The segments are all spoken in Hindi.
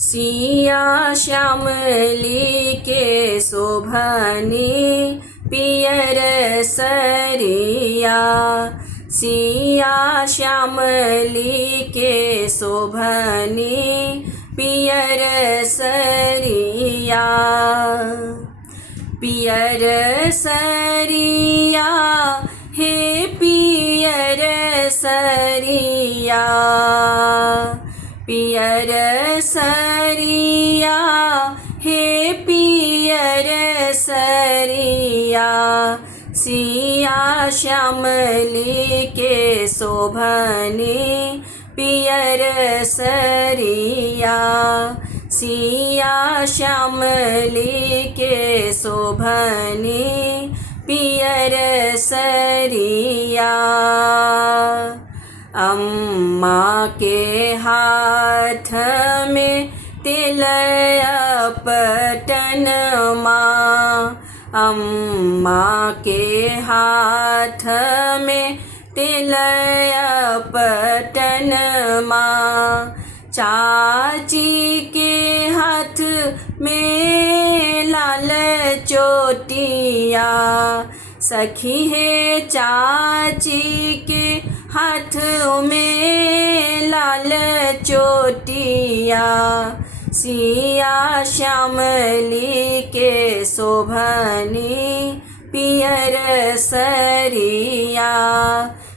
सिया श्यामली के शोभनी पियर सरिया। सिया श्यामली के शोभनी पियर सरिया। पियर सरिया हे पियर सरिया। पियर सरिया हे पियर सरिया। सिया श्यामली के शोभनी पियर सरिया। सिया श्यामली के शोभनी पियर सरिया। अम्मा के हाथ में तिलया पटन माँ। अम्मा के हाथ में तिलया पटन माँ। चाची के हाथ में लाल चोटिया। सखी है चाची के हाथ में लाल चोटिया। सिया श्यामली के शोभनी पियर सरिया।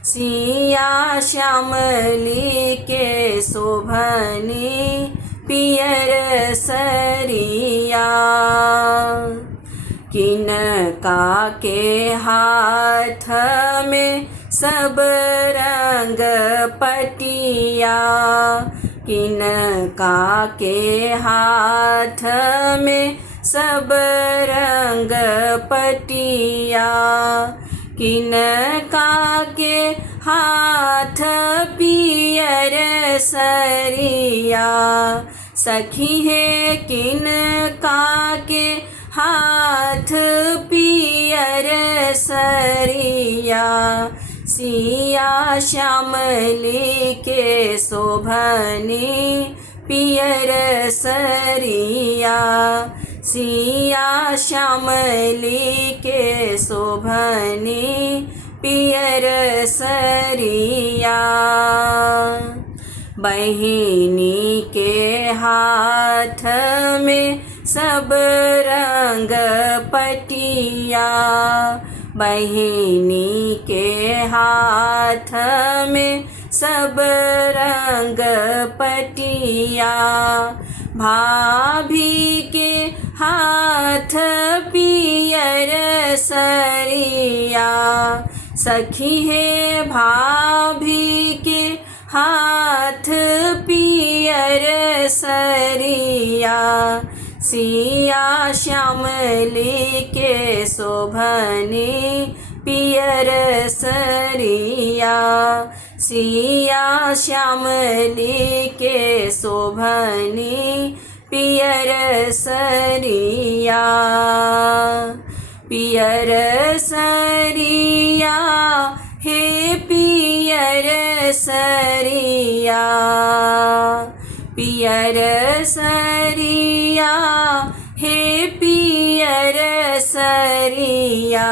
सिया श्यामली के शोभनी पियर सरिया। किनका के हाथ में सब रंग पटिया। किनका के हाथ में सब रंग पटिया। किनका के हाथ पियर सरिया। सखी है किनका के हाथ पियर सरिया। सिया श्यामली के शोभनी पियर सरिया। सिया श्यामली के शोभनी पियर सरिया। बहिनी के हाथ में सब रंग पटिया। बहिनी के हाथ में सब रंग पटिया। भाभी के हाथ पियर सरिया। सखी है भाभी के हाथ पियर सरिया। सिया श्यामली के शोभनी पियर सरिया। सिया श्यामली के शोभनी पियर सरिया। पियर सरिया हे पियर सरिया। पियर सरिया हे पियर सरिया।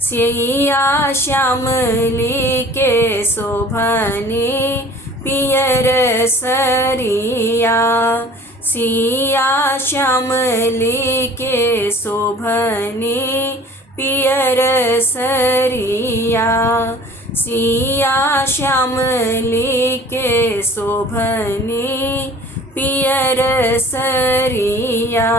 सिया श्यामली के शोभनी पियर सरिया। सिया श्यामली के शोभनी पियर सरिया। सिया श्यामली के शोभनी पियर सरिया।